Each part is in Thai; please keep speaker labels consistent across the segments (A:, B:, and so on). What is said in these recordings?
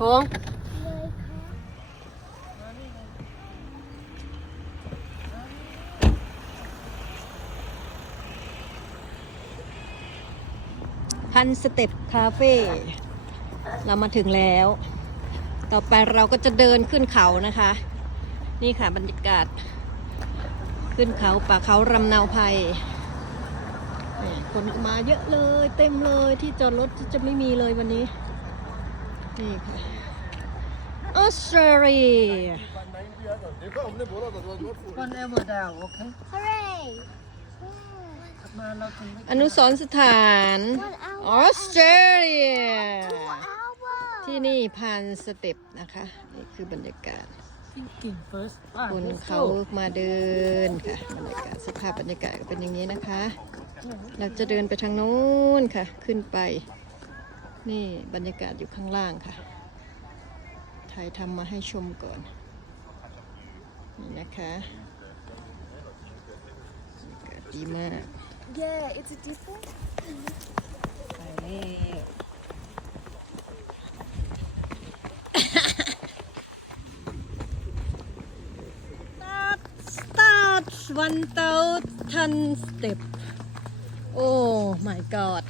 A: โถงพันสเต็ปคาเฟ่เรามาถึงแล้ว ต่อไปเราก็จะเดินขึ้นเขานะคะ นี่ค่ะบรรยากาศ ขึ้นเขาป่าเขารำนาภัยนี่คนมาเยอะเลย เต็มเลยที่จอดรถจะไม่มีเลยวันนี้ นี่ค่ะออสเตรเลีย
B: One hour down, okay?
C: Hooray!
B: มาเราถึงไม่
A: อนุสรณ์สถานออสเตรเลีย
C: Hour!
A: ที่นี่พันสเต็ปนะคะ นี่คือบรรยากาศ
B: thinking first. Ah,
A: คน
B: let's
A: เขา
B: go.
A: มาเดินค่ะบรรยากาศสภาพบรรยากาศก็เป็นอย่างนี้นะคะ เราจะเดินไปทางโน้นค่ะ ขึ้นไป นี่บรรยากาศอยู่ข้างล่างค่ะถ่ายทำมาให้ชมก่อน นี่นะคะบรรยากาศดีมาก
C: Yeah, it's a different.
A: ไปแล้วสตาร์ทสตาร์ทวันเตาทันสเต็ปโอ้ my god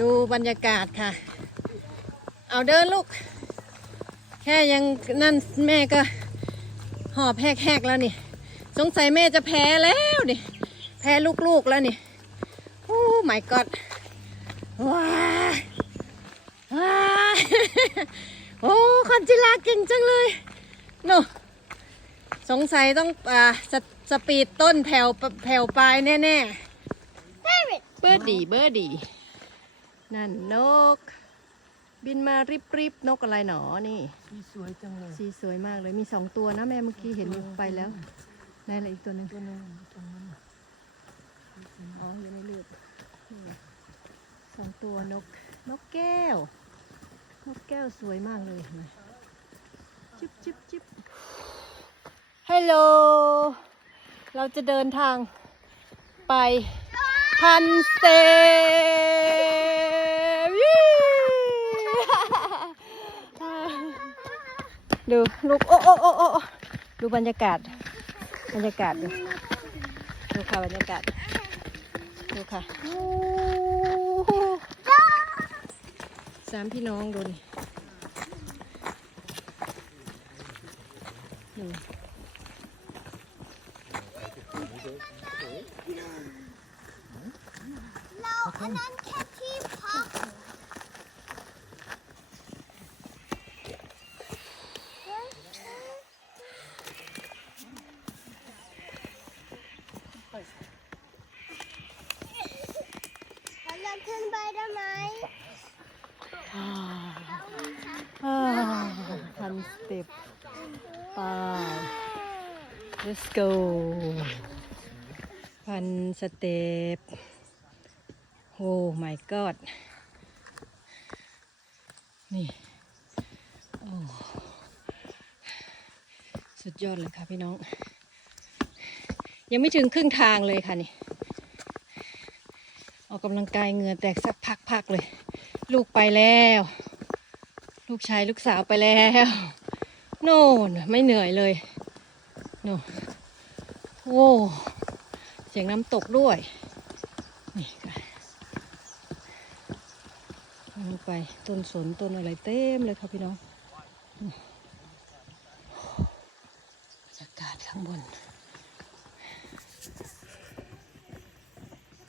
A: ดูบรรยากาศค่ะ เอาเดินลูก แค่ยังนั่นแม่ก็หอบแหกๆแล้วนี่ สงสัยแม่จะแพ้แล้วนี่ แพ้ลูกๆแล้วนี่ โอ้ my god ว้ายว้ายโอ้คอนจิลาเก่งจังเลยโนสงสัยต้องอ่าสสปีดต้นแผ่วแผ่วปลายแน่ๆ
C: Parrot!
A: เบอร์ดีเบอร์ดี นั่นนก บินมาริบริบนกอะไรหนอนี่
B: สีสวยจังเลย
A: สีสวยมากเลยมีสองตัวนะแม่เมื่อกี้เห็นไปแล้วในอะไรอีกตัวหนึ่ง
B: ตัวนึงตรงนั้น
A: อ๋ออยู่ในเลือดนี่ไงสองตัวนกนกแก้ว นกแก้วสวยมากเลยเห็นไหมจิ๊บจิ๊บจิ๊บฮัลโหลเราจะเดินทางไปพันเซ ดูลูกโอ้โอ้โอ้โอ้ดูบรรยากาศ บรรยากาศดูดูค่ะบรรยากาศดูค่ะสามพี่น้องดูนี่ดู
C: No, and then Kitty Pop. Hello, can buy the mic?
A: อ่าอ่าพันสเต็ปไป let's go พันสเต็ปโอ้ my god นี่โอ้สุดยอดเลยค่ะพี่น้อง ยังไม่ถึงครึ่งทางเลยค่ะนี่ กำลังกายเหงื่อแตกสักพักๆเลย ลูกไปแล้ว ลูกชายลูกสาวไปแล้ว โน่นไม่เหนื่อยเลยโน่โอ้เสียงน้ำตกด้วย นี่ค่ะลงไปต้นสนต้นอะไรเต็มเลยค่ะพี่น้องอืมบรรยากาศข้างบน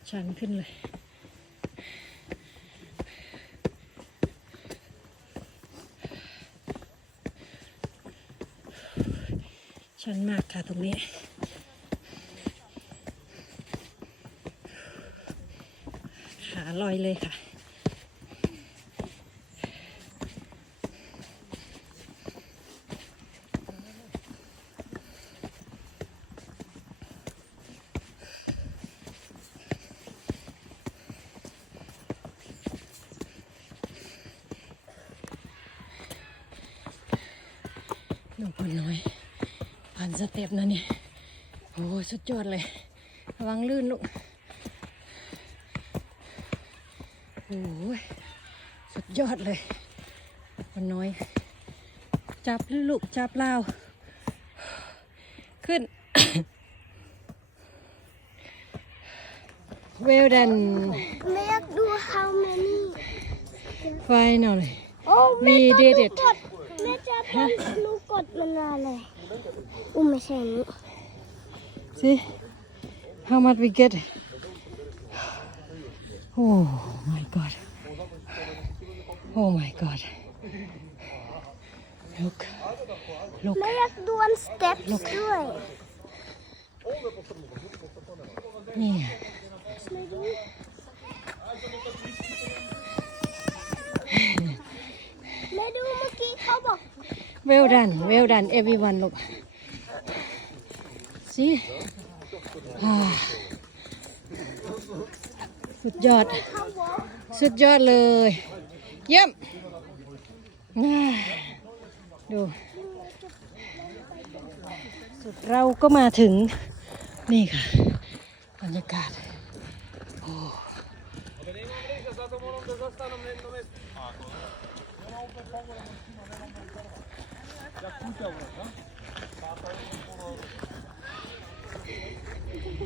A: ชันขึ้นเลย ชันมากค่ะตรงนี้ขาลอยเลยค่ะลูคนน้อย ผ่านสเต็ปนะเนี่ยโอ้ยสุดยอดเลย ระวังลื่นลูกโอ้ยสุดยอดเลยมันน้อย จับลูกจับลาวขึ้น well done
C: แม่อยากดู how many
A: finally
C: โอ้แม่
A: We
C: ต้อง
A: did
C: ดู
A: it
C: กดแม่จะต้องดูกดมันอะไร อุ้มไม่ใช่อันนี้
A: see how much we get oh my god oh my god look look
C: แม่อยากดูอันสเต็ปด้วย
A: นี่ well done well done everyone look see อ่าสุดยอด สุดยอดเลย เยี่ยมดู สุดเราก็มาถึง นี่ค่ะ บรรยากาศ โอ้ că s-a dat omorând de ăsta, nu-mi numesc. Acolo. Era un pe poweră mașină, nu era un pe poweră. Dar cum te-au vrut, da? Tata, nu